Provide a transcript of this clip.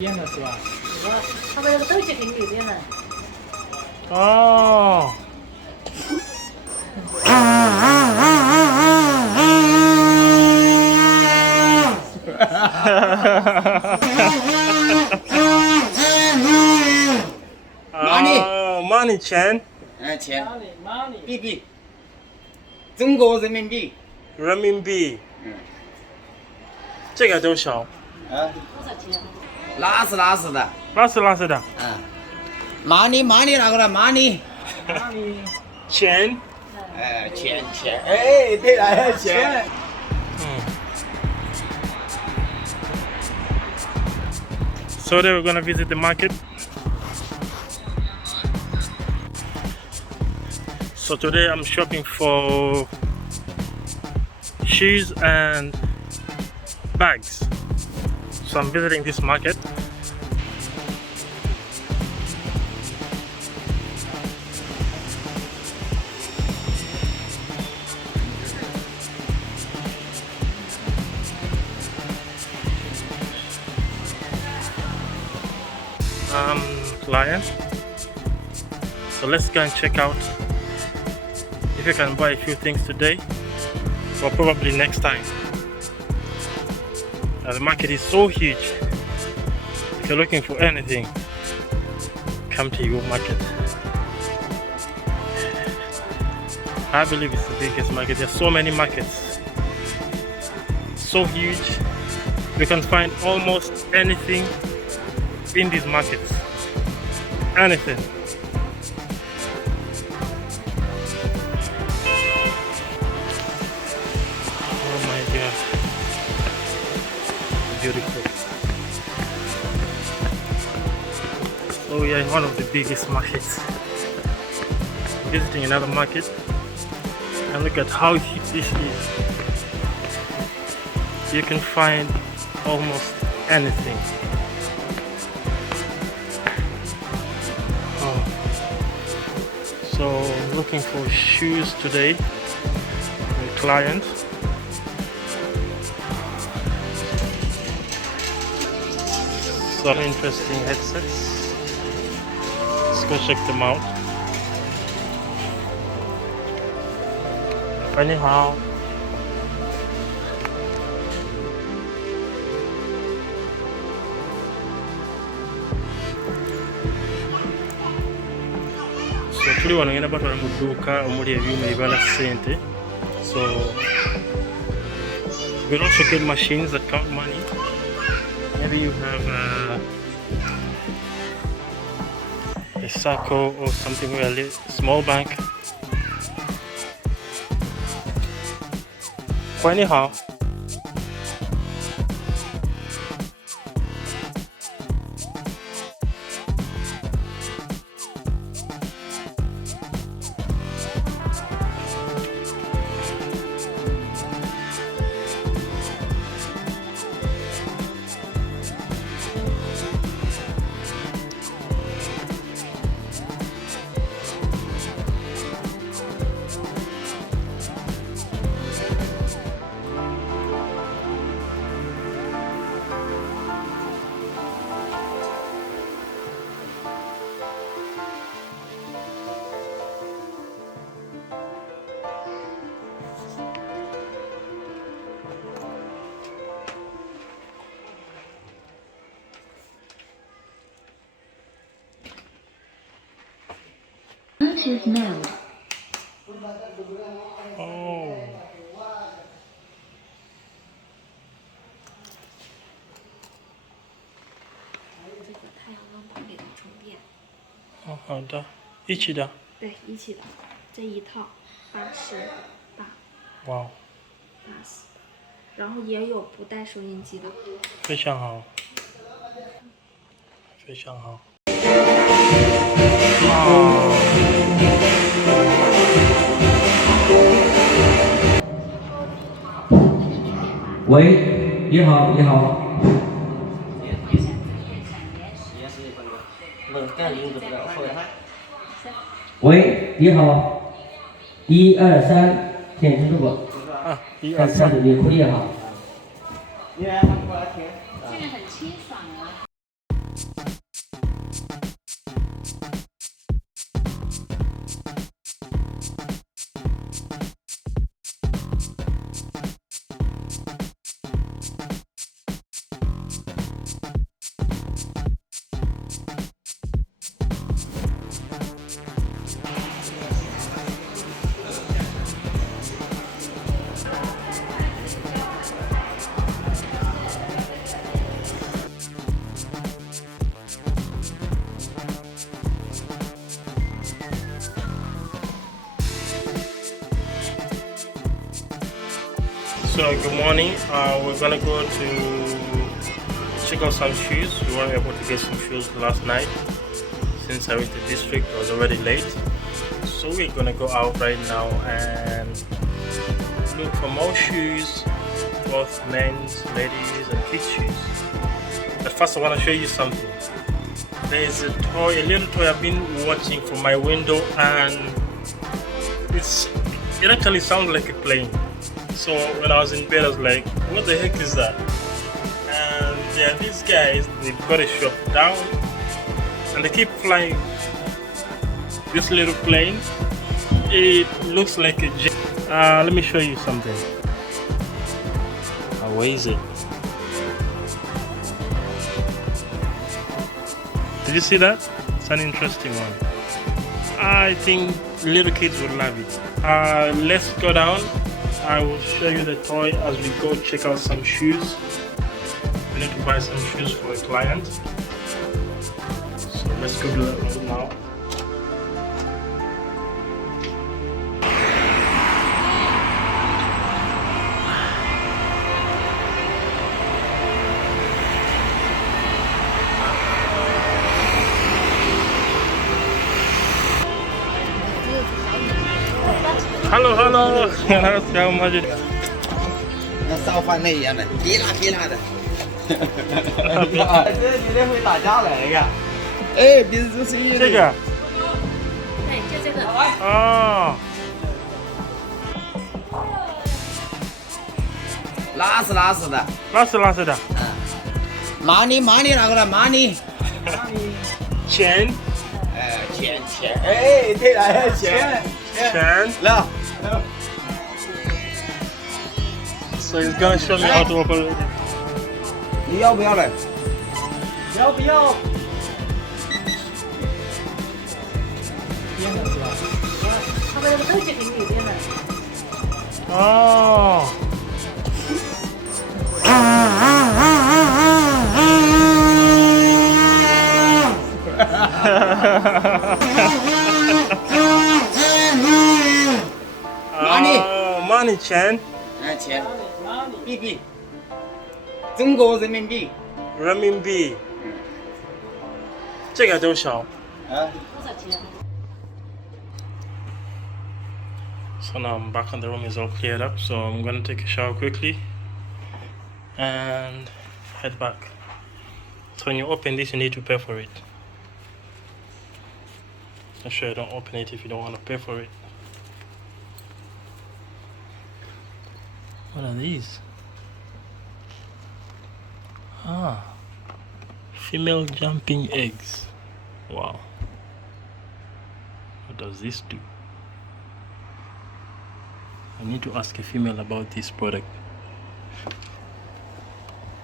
边的是吧？他把那个手机给你留点了。哦。money 钱，钱币，中国人民币。人民币。这个多少？多少钱？拉丝的。拉丝的。money 那个了 money。钱。钱，哎，对了，钱。So today we're gonna visit the market. So today I'm shopping for shoes and bags. So I'm visiting this market. Client. So let's go and check out if you can buy a few things today or probably next time. The market is so huge. If you're looking for anything, come to Yiwu market. I believe it's the biggest market. There's so many markets, so huge. You can find almost anything in these markets. Anything. Oh my god, beautiful. So we are in one of the biggest markets. Visiting another market, and look at how huge this is. You can find almost anything. So looking for shoes today for a client. Some interesting headsets. Let's go check them out. 喂，你好。Tuli wano ngenda batwala mu dduuka omuli ebyuma ebibala ssente. So you can also get machines that count money. Maybe you have a circle or something where a small bank. 喂，你好。Bluetooth mode. Oh. 这个太阳能板给它充电。哦，好的，一起的。对，一起的，这一套88。哇。80。然后也有不带收音机的。非常好。非常好。喂，你好，你好。喂，你好。1、2、3，听清楚不？1、2、3。你苦力哈。现在很清爽啊。So good morning. We're gonna go to check out some shoes. We weren't able to get some shoes last night since I went to district. It was already late. So we're gonna go out right now and look for more shoes, both men's, ladies, and kids shoes. But first, I want to show you something. There's a little toy I've been watching from my window, and it actually sounds like a plane. So when I was in bed, I was like, what the heck is that? And yeah, these guys, they've got a shop down and they keep flying this little plane. It looks like a jet. Let me show you something. Where is it? Did you see that? It's an interesting one. I think little kids would love it. Let's go down. I will show you the toy as we go check out some shoes. We need to buy some shoes for a client. So let's go do that right now. Hello, hello. How much? 那烧饭那一样的，噼啦噼啦的。这你这会打架了，你看。哎，别是这是这个。对，就这个。哦。拉丝拉丝的。拉丝拉丝的。马尼哪个的？马尼。钱。哎，钱。哎，对了，钱。来。 So he's gonna show me how to operate it. 你要不要嘞？要不要？他们都是给女的了。哦。Money 钱。哎，钱。币，中国人民币。人民币。这个多少？啊。多少钱？ So now I'm back and the room is all cleared up. So I'm gonna take a shower quickly and head back. So when you open this, you need to pay for it. Make sure you don't open it if you don't want to pay for it. What are these? Ah, female jumping eggs. Wow. What does this do? I need to ask a female about this product.